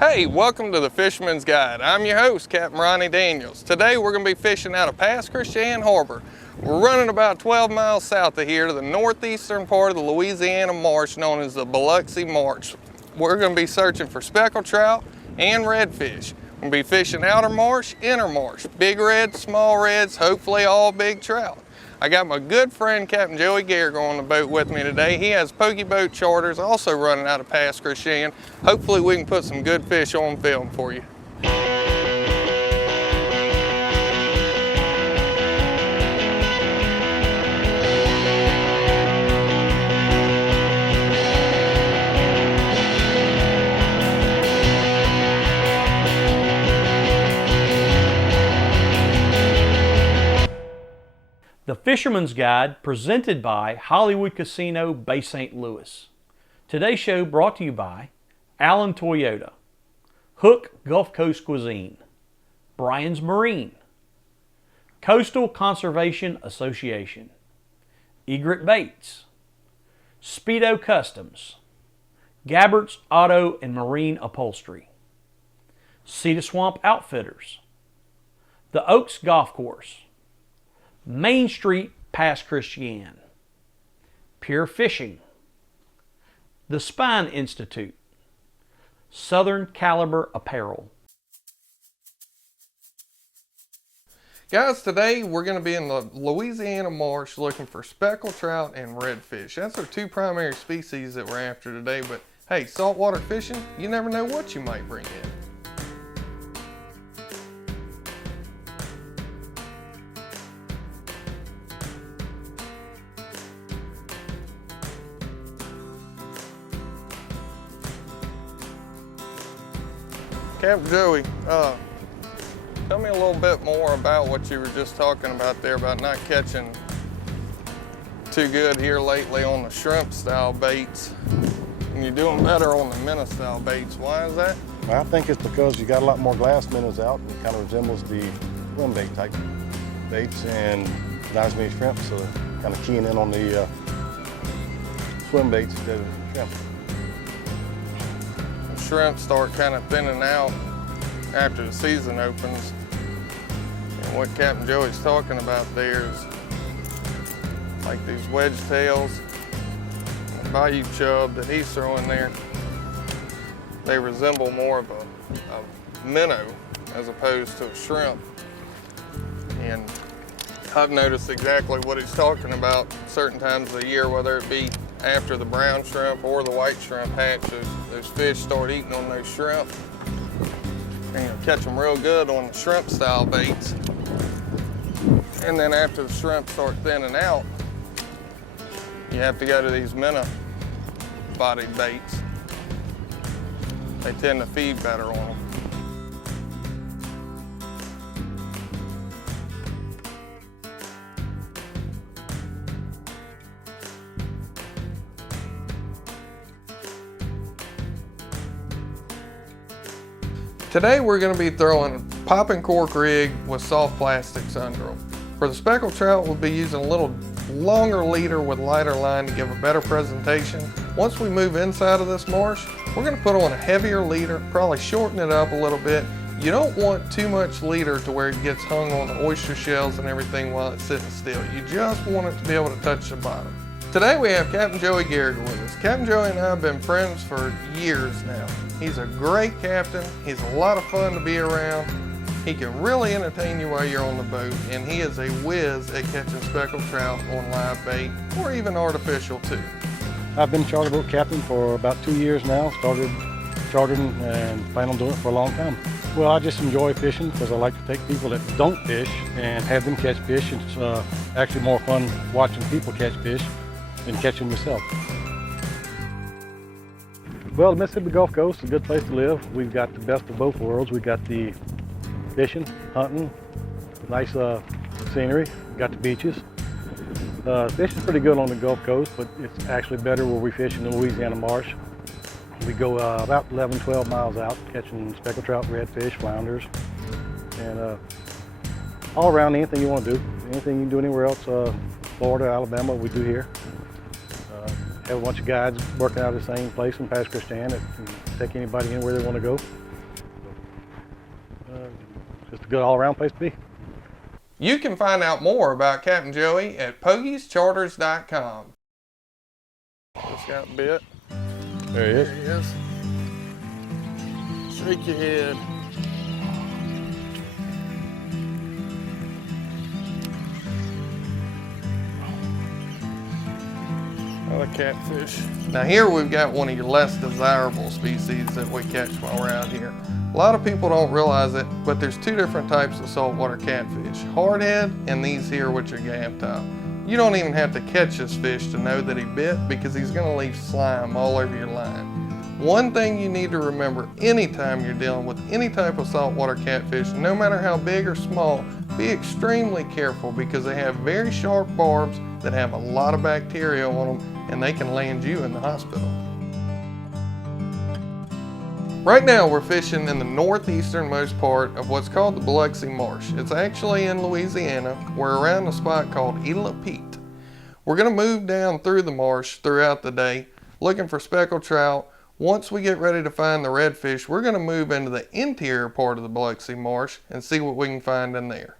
Hey, welcome to the Fisherman's Guide. I'm your host, Captain Ronnie Daniels. Today we're going to be fishing out of Pass Christian Harbor. We're running about 12 miles south of here to the northeastern part of the Louisiana Marsh known as the Biloxi Marsh. We're going to be searching for speckled trout and redfish. We'll be fishing outer marsh, inner marsh, big reds, small reds, hopefully all big trout. I got my good friend Captain Joey Gallagher on the boat with me today. He has pokey boat charters, also running out of Pass Christian. Hopefully we can put some good fish on film for you. The Fisherman's Guide presented by Hollywood Casino, Bay St. Louis. Today's show brought to you by Allen Toyota, Hook Gulf Coast Cuisine, Bryan's Marine, Coastal Conservation Association, Egret Baits, Speedo Customs, Gabbert's Auto and Marine Upholstery, Cedar Swamp Outfitters, the Oaks Golf Course, Main Street Pass Christian, Pure Fishing, the Spine Institute, Southern Caliber Apparel. Guys, today we're going to be in the Louisiana Marsh looking for speckled trout and redfish. That's our two primary species that we're after today, but hey, saltwater fishing, you never know what you might bring in. Captain Joey, tell me a little bit more about what you were just talking about there about not catching too good here lately on the shrimp style baits. And you're doing better on the minnow style baits. Why is that? I think it's because you got a lot more glass minnows out and it kind of resembles the swim bait type baits and not as many shrimp, so kind of keying in on the swim baits instead of shrimp. Shrimp start kind of thinning out after the season opens. And what Captain Joey's talking about there is like these wedge tails, the bayou chub that he's throwing there. They resemble more of a minnow as opposed to a shrimp. And I've noticed exactly what he's talking about certain times of the year, whether it be after the brown shrimp or the white shrimp hatch, those fish start eating on those shrimp. And you'll catch them real good on the shrimp style baits. And then after the shrimp start thinning out, you have to go to these minnow bodied baits. They tend to feed better on them. Today we're going to be throwing a popping cork rig with soft plastics under them. For the speckled trout, we'll be using a little longer leader with lighter line to give a better presentation. Once we move inside of this marsh, we're going to put on a heavier leader, probably shorten it up a little bit. You don't want too much leader to where it gets hung on the oyster shells and everything while it's sitting still. You just want it to be able to touch the bottom. Today we have Captain Joey Gallagher with us. Captain Joey and I have been friends for years now. He's a great captain. He's a lot of fun to be around. He can really entertain you while you're on the boat, and he is a whiz at catching speckled trout on live bait or even artificial too. I've been charter boat captain for about 2 years now. Started chartering and plan on doing it for a long time. Well, I just enjoy fishing because I like to take people that don't fish and have them catch fish. It's actually more fun watching people catch fish than catching myself. Well, the Mississippi Gulf Coast is a good place to live. We've got the best of both worlds. We've got the fishing, hunting, nice scenery. We've got the beaches. Fishing's pretty good on the Gulf Coast, but it's actually better where we fish in the Louisiana Marsh. We go about 11, 12 miles out catching speckled trout, redfish, flounders, and all around anything you want to do. Anything you can do anywhere else, Florida, Alabama, we do here. Have a bunch of guides working out of the same place in Pass Christian that can take anybody anywhere they want to go. Just a good all-around place to be. You can find out more about Captain Joey at pogiescharters.com. Just got bit. There he is. There he is. Shake your head. Another catfish. Now here we've got one of your less desirable species that we catch while we're out here. A lot of people don't realize it, but there's two different types of saltwater catfish. Hardhead and these here which are gab top. You don't even have to catch this fish to know that he bit because he's gonna leave slime all over your line. One thing you need to remember anytime you're dealing with any type of saltwater catfish, no matter how big or small, be extremely careful because they have very sharp barbs that have a lot of bacteria on them and they can land you in the hospital. Right now we're fishing in the northeasternmost part of what's called the Biloxi Marsh. It's actually in Louisiana. We're around a spot called Isla Pete. We're going to move down through the marsh throughout the day looking for speckled trout. Once we get ready to find the redfish, we're going to move into the interior part of the Biloxi Marsh and see what we can find in there.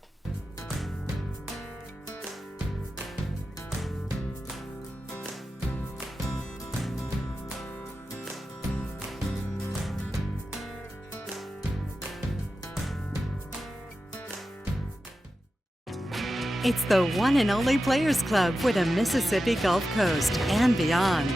It's the one and only Players Club for the Mississippi Gulf Coast and beyond.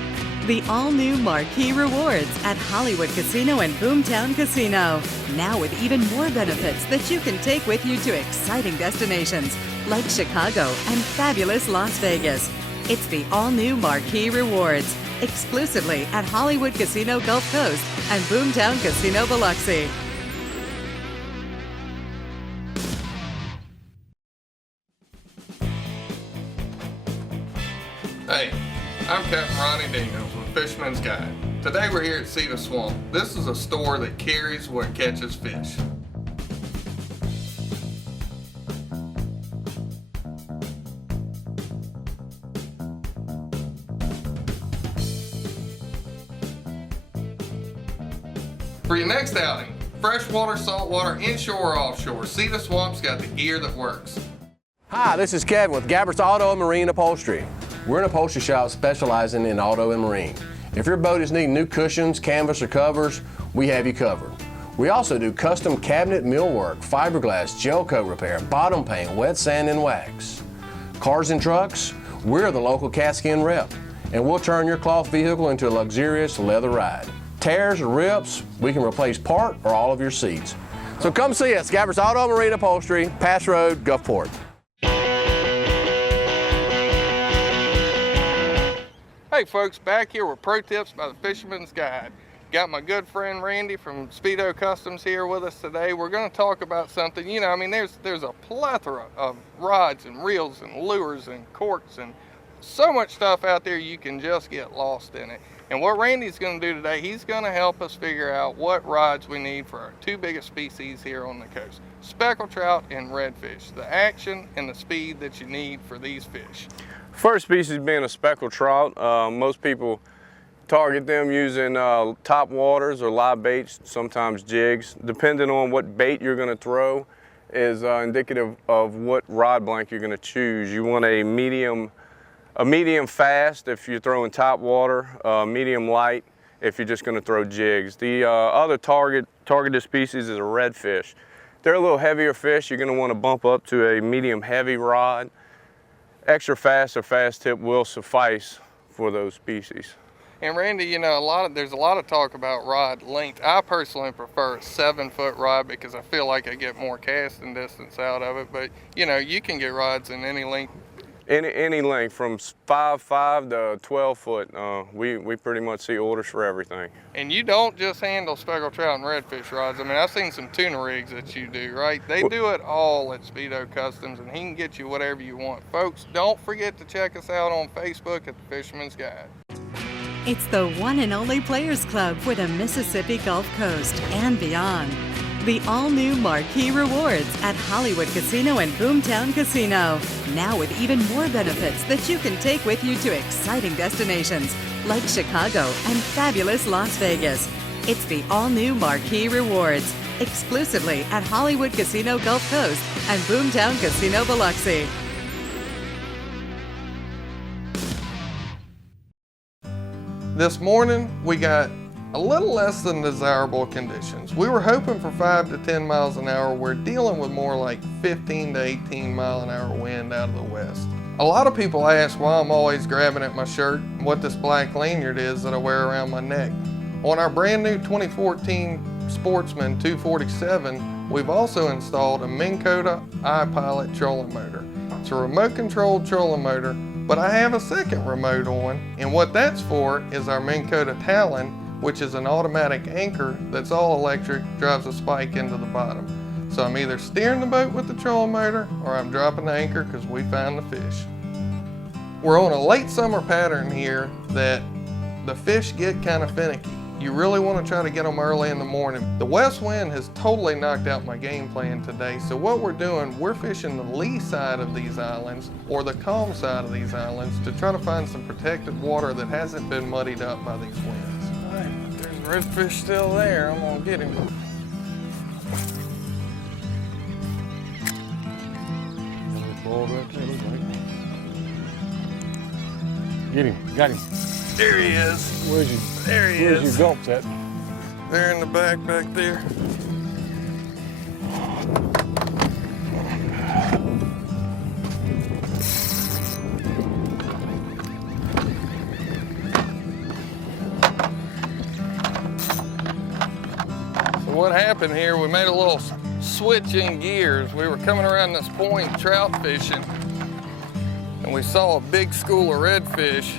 The all-new Marquee Rewards at Hollywood Casino and Boomtown Casino. Now with even more benefits that you can take with you to exciting destinations like Chicago and fabulous Las Vegas. It's the all-new Marquee Rewards, exclusively at Hollywood Casino Gulf Coast and Boomtown Casino Biloxi. Hey, I'm Captain Ronnie Daniels with Fisherman's Guide. Today we're here at Cedar Swamp. This is a store that carries what catches fish. For your next outing, freshwater, saltwater, inshore, or offshore, Cedar Swamp's got the gear that works. Hi, this is Kevin with Gabbard's Auto and Marine Upholstery. We're an upholstery shop specializing in auto and marine. If your boat is needing new cushions, canvas, or covers, we have you covered. We also do custom cabinet millwork, fiberglass, gel coat repair, bottom paint, wet sand, and wax. Cars and trucks, we're the local Caskin rep, and we'll turn your cloth vehicle into a luxurious leather ride. Tears or rips, we can replace part or all of your seats. So come see us, Gabbard's Auto and Marine Upholstery, Pass Road, Gulfport. Hey folks, back here with Pro Tips by the Fisherman's Guide. Got my good friend Randy from Speedo Customs here with us today. We're going to talk about something, you know, I mean, there's a plethora of rods and reels and lures and corks and so much stuff out there you can just get lost in it. And what Randy's going to do today, he's going to help us figure out what rods we need for our two biggest species here on the coast. Speckled trout and redfish. The action and the speed that you need for these fish. First species being a speckled trout. Most people target them using top waters or live baits, sometimes jigs. Depending on what bait you're going to throw is indicative of what rod blank you're going to choose. You want a medium fast if you're throwing top water, medium light if you're just going to throw jigs. The other targeted species is a redfish. They're a little heavier fish. You're going to want to bump up to a medium heavy rod. Extra fast or fast tip will suffice for those species. And Randy, you know, there's a lot of talk about rod length. I personally prefer a 7-foot rod because I feel like I get more casting distance out of it. But you know, you can get rods in any length. Any length from 5'5" to 12 foot. We pretty much see orders for everything. And you don't just handle speckled trout and redfish rods. I mean, I've seen some tuna rigs that you do, right? They do it all at Speedo Customs, and he can get you whatever you want. Folks, don't forget to check us out on Facebook at the Fisherman's Guide. It's the one and only Players Club for the Mississippi Gulf Coast and beyond. The all-new Marquee Rewards at Hollywood Casino and Boomtown Casino. Now with even more benefits that you can take with you to exciting destinations like Chicago and fabulous Las Vegas. It's the all-new Marquee Rewards, exclusively at Hollywood Casino Gulf Coast and Boomtown Casino Biloxi. This morning, we got a little less than desirable conditions. We were hoping for 5 to 10 miles an hour. We're dealing with more like 15 to 18 mile an hour wind out of the west. A lot of people ask why I'm always grabbing at my shirt and what this black lanyard is that I wear around my neck. On our brand new 2014 Sportsman 247, we've also installed a Minn Kota iPilot trolling motor. It's a remote controlled trolling motor, but I have a second remote on, and what that's for is our Minn Kota Talon, which is an automatic anchor that's all electric, drives a spike into the bottom. So I'm either steering the boat with the trolling motor or I'm dropping the anchor because we found the fish. We're on a late summer pattern here that the fish get kind of finicky. You really want to try to get them early in the morning. The west wind has totally knocked out my game plan today, so what we're doing, we're fishing the lee side of these islands or the calm side of these islands to try to find some protected water that hasn't been muddied up by these winds. All right, there's a redfish still there. I'm gonna get him. Get him, got him. There he is. Where's your gulps at? They're in the back there. So what happened here, we made a little switch in gears. We were coming around this point trout fishing, and we saw a big school of redfish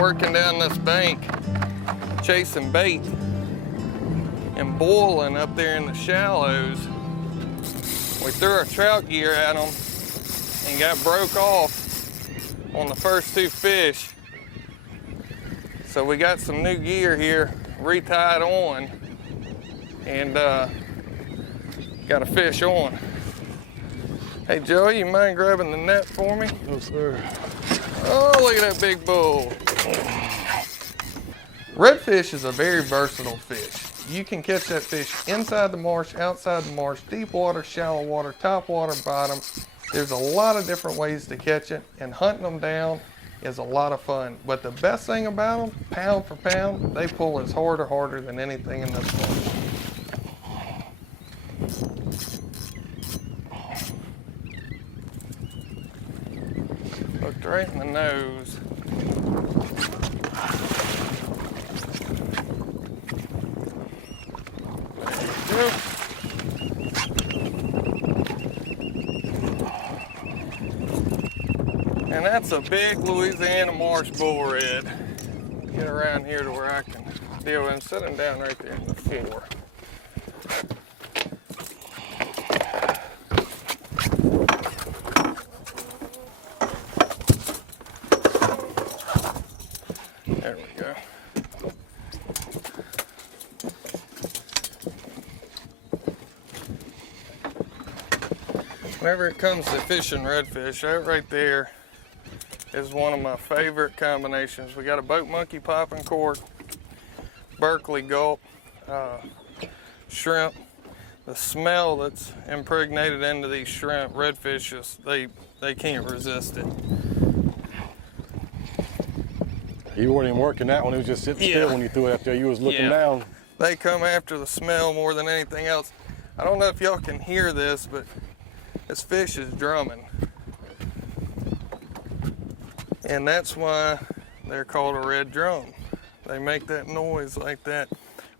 working down this bank, chasing bait and boiling up there in the shallows. We threw our trout gear at them and got broke off on the first 2 fish. So we got some new gear here, retied on, and got a fish on. Hey Joey, you mind grabbing the net for me? No sir. Oh, look at that big bull. Redfish is a very versatile fish. You can catch that fish inside the marsh, outside the marsh, deep water, shallow water, top water, bottom. There's a lot of different ways to catch it, and hunting them down is a lot of fun. But the best thing about them, pound for pound, they pull as hard or harder than anything in this marsh. Looked right in the nose. There you go. And that's a big Louisiana marsh bull red. Get around here to where I can deal with him. Set him down right there on the floor. There we go. Whenever it comes to fishing redfish, that right there is one of my favorite combinations. We got a boat monkey popping cork, Berkeley gulp, shrimp. The smell that's impregnated into these shrimp, redfish, they can't resist it. You weren't even working that one, it was just sitting still when you threw it up there. You was looking down. They come after the smell more than anything else. I don't know if y'all can hear this, but this fish is drumming. And that's why they're called a red drum. They make that noise like that.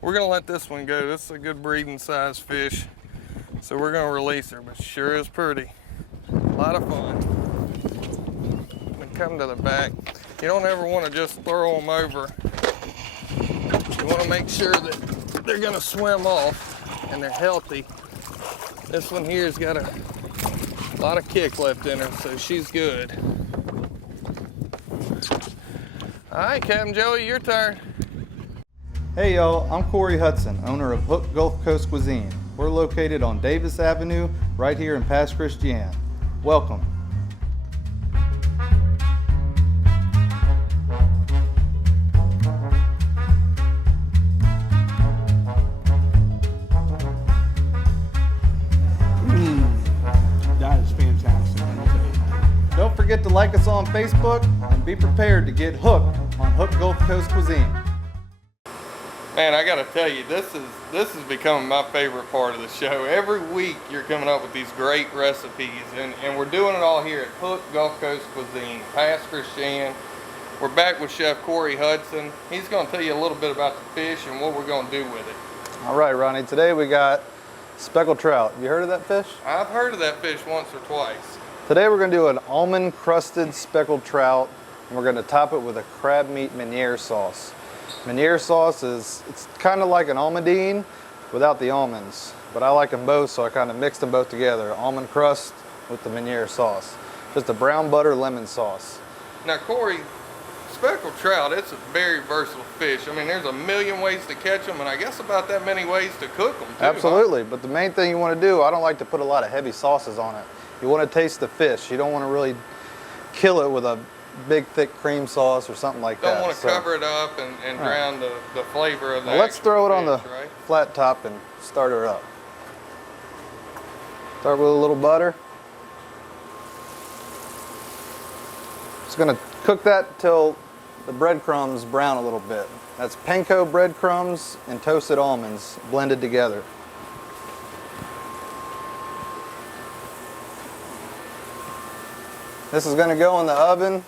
We're gonna let this one go. This is a good breeding size fish. So we're gonna release her, but she sure is pretty. A lot of fun. And come to the back. You don't ever wanna just throw them over. You wanna make sure that they're gonna swim off and they're healthy. This one here's got a lot of kick left in her, so she's good. All right, Captain Joey, your turn. Hey y'all, I'm Corey Hudson, owner of Hook Gulf Coast Cuisine. We're located on Davis Avenue, right here in Pass Christian. Welcome. like us on Facebook and be prepared to get hooked on Hook Gulf Coast cuisine. Man, I gotta tell you, this is becoming my favorite part of the show. Every week you're coming up with these great recipes, and we're doing it all here at Hook Gulf Coast Cuisine, Pass Christian. We're back with Chef Corey Hudson. He's gonna tell you a little bit about the fish and what we're gonna do with it. All right, Ronnie, today we got speckled trout. You heard of that fish? I've heard of that fish once or twice. Today we're gonna do an almond crusted speckled trout, and we're gonna top it with a crab meat Meunier sauce. Meunier sauce it's kind of like an almondine without the almonds, but I like them both, so I kind of mixed them both together. Almond crust with the Meunier sauce. Just a brown butter lemon sauce. Now, Corey, speckled trout, it's a very versatile fish. I mean, there's a million ways to catch them, and I guess about that many ways to cook them too. Absolutely, but the main thing you want to do, I don't like to put a lot of heavy sauces on it. You want to taste the fish. You don't want to really kill it with a big thick cream sauce or something like that. Don't want to cover it up and drown the flavor of the Let's throw it on the right? flat top and start her up. Start with a little butter. Just going to cook that till the breadcrumbs brown a little bit. That's panko breadcrumbs and toasted almonds blended together. This is going to go in the oven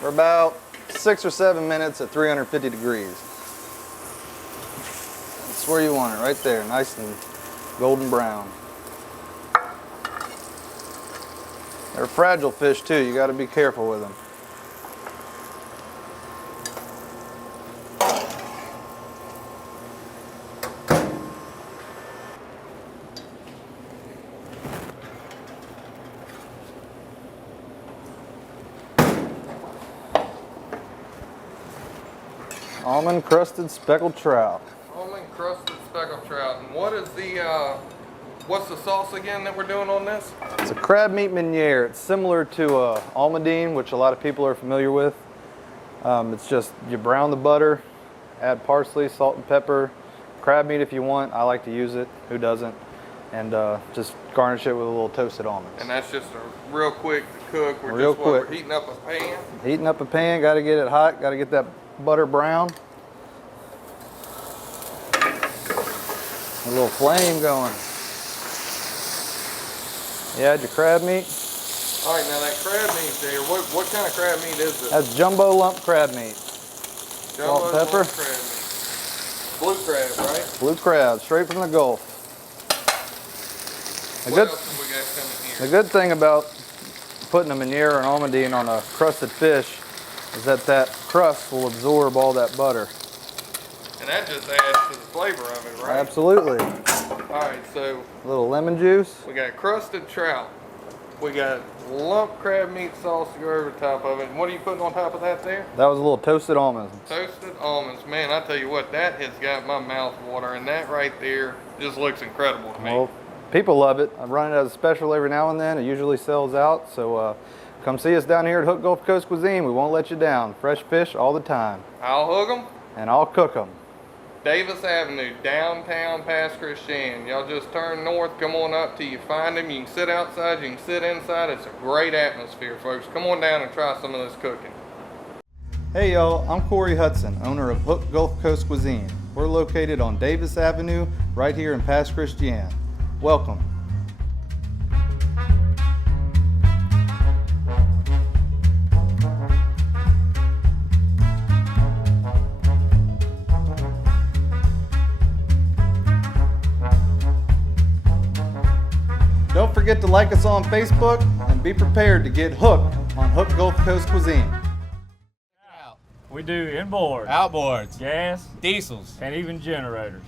for about 6 or 7 minutes at 350 degrees. That's where you want it, right there, nice and golden brown. They're fragile fish too, you got to be careful with them. Almond crusted speckled trout. Almond crusted speckled trout. And what is what's the sauce again that we're doing on this? It's a crab meat Meunier. It's similar to almondine, which a lot of people are familiar with. It's just you brown the butter, add parsley, salt and pepper, crab meat if you want. I like to use it. Who doesn't? And just garnish it with a little toasted almonds. And that's just a real quick to cook. We're heating up a pan. Heating up a pan. Got to get it hot. Got to get that butter brown. A little flame going. You add your crab meat. All right, now that crab meat there, what kind of crab meat is this? That's jumbo lump crab meat. Jumbo Salt and pepper. lump crab meat. Blue crab, right? Blue crab, straight from the Gulf. What else have we got coming here? The good thing about putting a Meunier or an almondine on a crusted fish is that crust will absorb all that butter. And that just adds to the flavor of it, right? Absolutely. All right, so A little lemon juice. we got crusted trout. We got lump crab meat sauce to go over the top of it. And what are you putting on top of that there? That was a little toasted almonds. Toasted almonds. Man, I tell you what, that has got my mouth watering. That right there just looks incredible to me. Well, people love it. I run it as a special every now and then. It usually sells out. So come see us down here at Hook Gulf Coast Cuisine. We won't let you down. Fresh fish all the time. I'll hook them. And I'll cook them. Davis Avenue, downtown Pass Christian. Y'all just turn north, come on up till you find them. You can sit outside, you can sit inside. It's a great atmosphere, folks. Come on down and try some of this cooking. Hey y'all, I'm Corey Hudson, owner of Hook Gulf Coast Cuisine. We're located on Davis Avenue, right here in Pass Christian. Welcome. Don't forget to like us on Facebook and be prepared to get hooked on Hook Gulf Coast Cuisine. We do inboard, Outboards, gas, diesels. and even generators.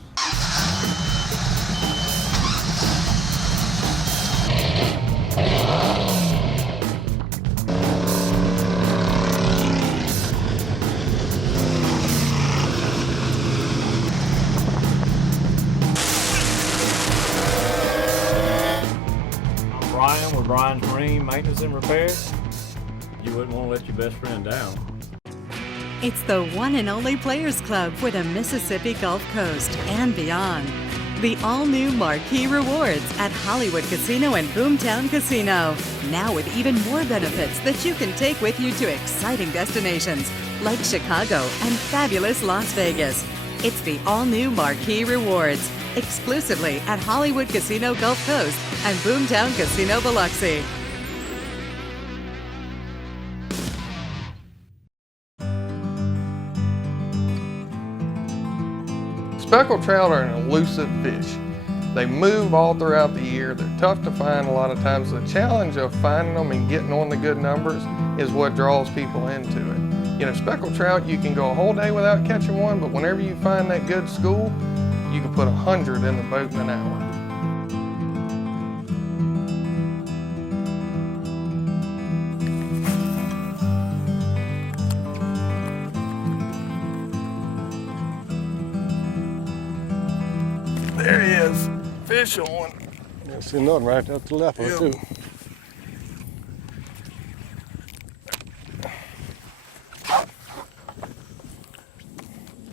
I'm Brian with Brian's Marine Maintenance and Repair. You wouldn't want to let your best friend down. It's the one and only Players Club for the Mississippi Gulf Coast and beyond. The all-new Marquee Rewards at Hollywood Casino and Boomtown Casino. Now with even more benefits that you can take with you to exciting destinations like Chicago and fabulous Las Vegas. It's the all-new Marquee Rewards, exclusively at Hollywood Casino Gulf Coast and Boomtown Casino Biloxi. Speckled trout are an elusive fish. They move all throughout the year. They're tough to find a lot of times. The challenge of finding them and getting on the good numbers is what draws people into it. You know, speckled trout, you can go a whole day without catching one, but whenever you find that good school, you can put 100 in the boat in an hour. There he is, fish on. I see another right there to the left of it too.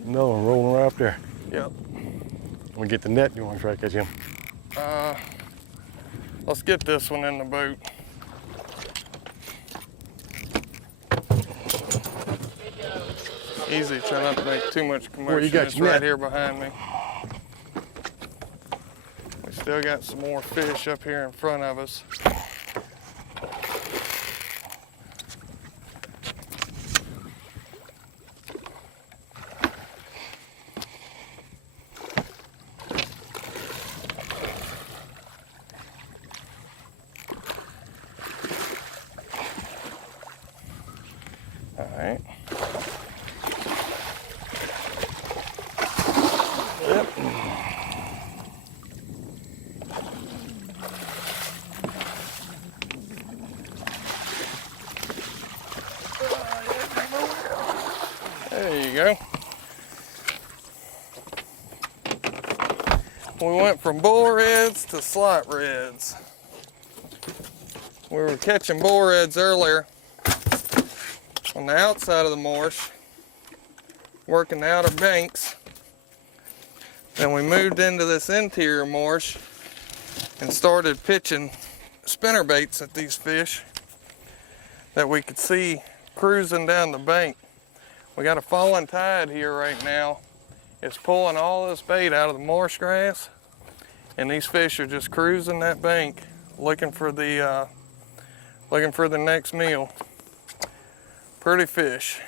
Another one rolling right up there. Yep. We get the net, you want to try to catch him? Let's get this one in the boat. Easy, try not to make too much commotion. Where you got it's your right net? here behind me. We still got some more fish up here in front of us. All right. Yep. There you go. We went from bull reds to slot reds. We were catching bull reds earlier on the outside of the marsh, working the outer banks. Then we moved into this interior marsh and started pitching spinner baits at these fish that we could see cruising down the bank. We got a falling tide here right now. It's pulling all this bait out of the marsh grass, and these fish are just cruising that bank looking for the next meal. Pretty fish.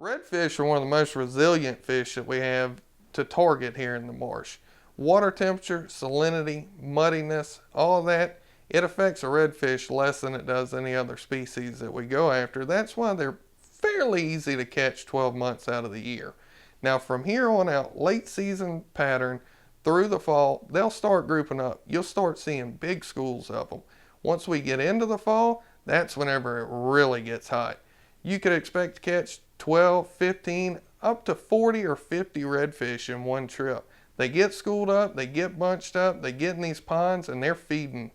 Redfish are one of the most resilient fish that we have to target here in the marsh. Water temperature, salinity, muddiness, all that, it affects a redfish less than it does any other species that we go after. That's why they're fairly easy to catch 12 months out of the year. Now from here on out, late season pattern through the fall, they'll start grouping up. You'll start seeing big schools of them. Once we get into the fall, that's whenever it really gets hot. You could expect to catch 12, 15, up to 40 or 50 redfish in one trip. They get schooled up, they get bunched up, they get in these ponds, and they're feeding.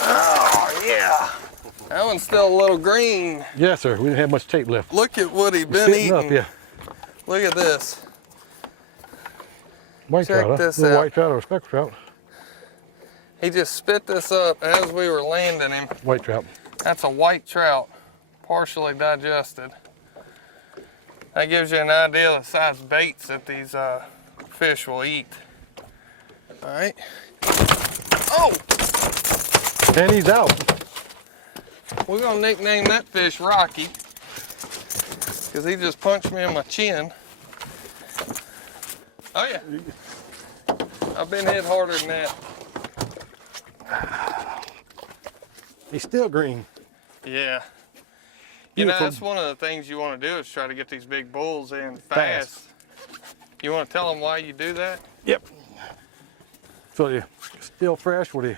Oh yeah, that one's still a little green. Yes, sir. We didn't have much tape left. Look at what he's been eating. Up, yeah. Look at this. White Check trout, this huh? out. White trout or speckled trout? He just spit this up as we were landing him. White trout. That's a white trout, partially digested. That gives you an idea of the size baits that these fish will eat. All right. Oh! And he's out. We're gonna nickname that fish Rocky, because he just punched me in my chin. Oh yeah. I've been hit harder than that. He's still green. Yeah. You know, that's one of the things you want to do is try to get these big bulls in fast. You want to tell them why you do that? Yep. So they're still fresh, where they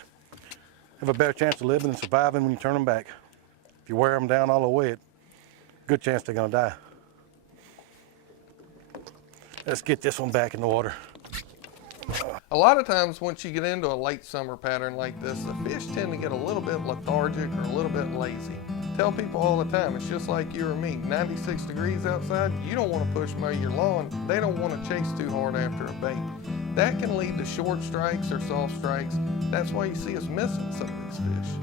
have a better chance of living and surviving when you turn them back. If you wear them down all the way, good chance they're gonna die. Let's get this one back in the water. A lot of times once you get into a late summer pattern like this, the fish tend to get a little bit lethargic or a little bit lazy. Tell people all the time, it's just like you or me. 96 degrees outside, you don't want to push mow your lawn. They don't want to chase too hard after a bait. That can lead to short strikes or soft strikes. That's why you see us missing some of these fish.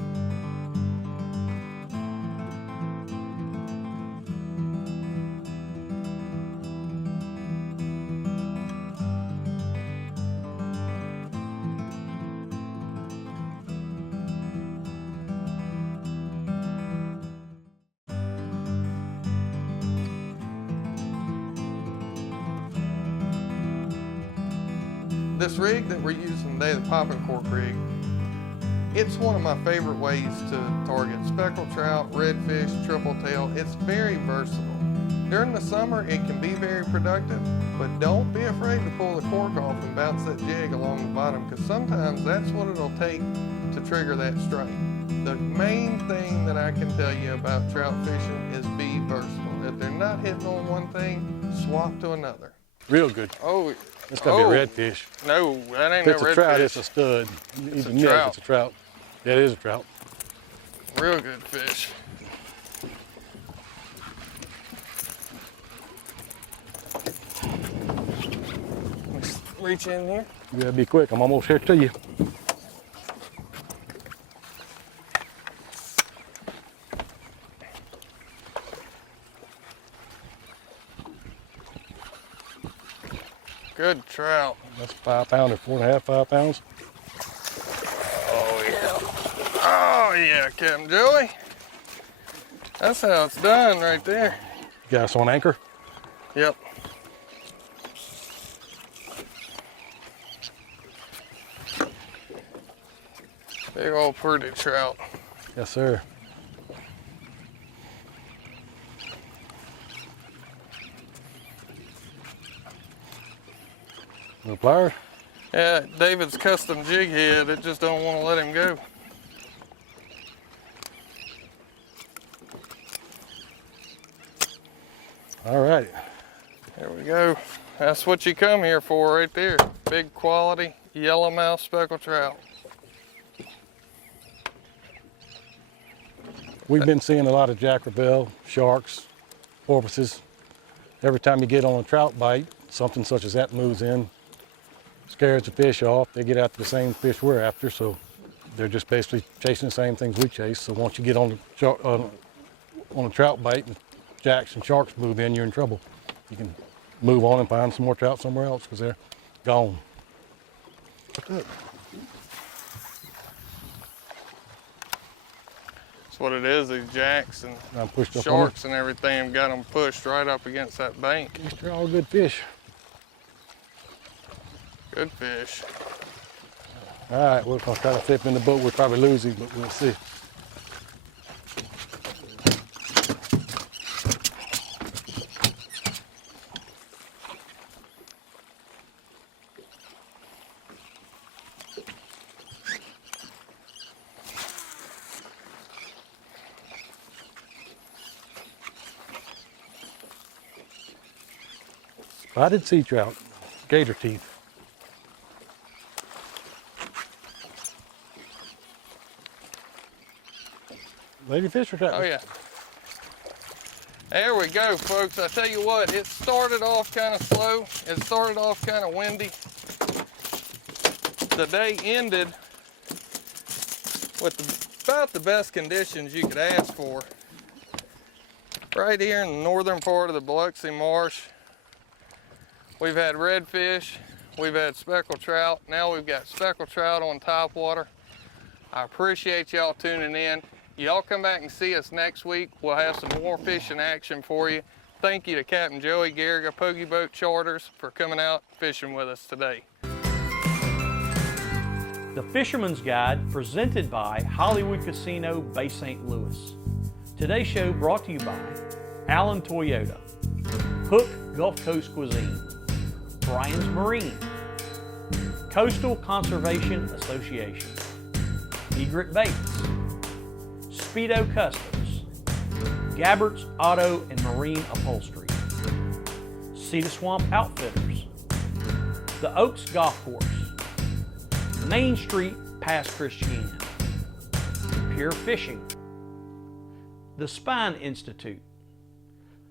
This rig that we're using today, the popping cork rig, it's one of my favorite ways to target speckled trout, redfish, triple tail. It's very versatile. During the summer, it can be very productive, but don't be afraid to pull the cork off and bounce that jig along the bottom, because sometimes that's what it'll take to trigger that strike. The main thing that I can tell you about trout fishing is be versatile. If they're not hitting on one thing, swap to another. Real good. Oh, It's gonna be a redfish. No, that ain't If it's no redfish. a trout, it's a stud. It's a Even trout. if it's a trout. Yeah, it is a trout. Real good fish. Let's reach in here. You gotta be quick. I'm almost here to you. Good trout. That's a 5 pounder, 4.5, 5 pounds. Oh yeah. Oh yeah, Captain Joey. That's how it's done right there. You got us on anchor? Yep. Big old pretty trout. Yes, sir. No pliers? Yeah, David's custom jig head, it just don't want to let him go. All right. There we go. That's what you come here for right there. Big quality yellowmouth speckled trout. We've been seeing a lot of jackrabill, sharks, porpoises. Every time you get on a trout bite, something such as that moves in, scares the fish off. They get after the same fish we're after, so they're just basically chasing the same things we chase. So once you get on a trout bite and jacks and sharks move in, you're in trouble. You can move on and find some more trout somewhere else because they're gone. That's what it is, these jacks and I'm pushed up sharks and everything have got them pushed right up against that bank. on it. They're all good fish. Good fish. All right, we're gonna try to flip in the boat. We'll probably lose him, but we'll see. Spotted sea trout, gator teeth. Ladyfish or trout? Oh yeah. There we go, folks. I tell you what, it started off kind of slow. It started off kind of windy. The day ended with about the best conditions you could ask for. Right here in the northern part of the Biloxi Marsh, we've had redfish, we've had speckled trout. Now we've got speckled trout on top water. I appreciate y'all tuning in. Y'all come back and see us next week. We'll have some more fishing action for you. Thank you to Captain Joey Garriga, Pogie Boat Charters, for coming out fishing with us today. The Fisherman's Guide, presented by Hollywood Casino, Bay St. Louis. Today's show brought to you by Allen Toyota, Hook Gulf Coast Cuisine, Brian's Marine, Coastal Conservation Association, Egret Baits, Speedo Customs, Gabbert's Auto and Marine Upholstery, Cedar Swamp Outfitters, the Oaks Golf Course, Main Street Pass Christian, Pure Fishing, the Spine Institute,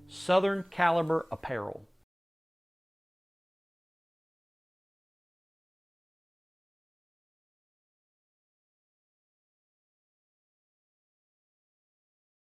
Southern Caliber Apparel,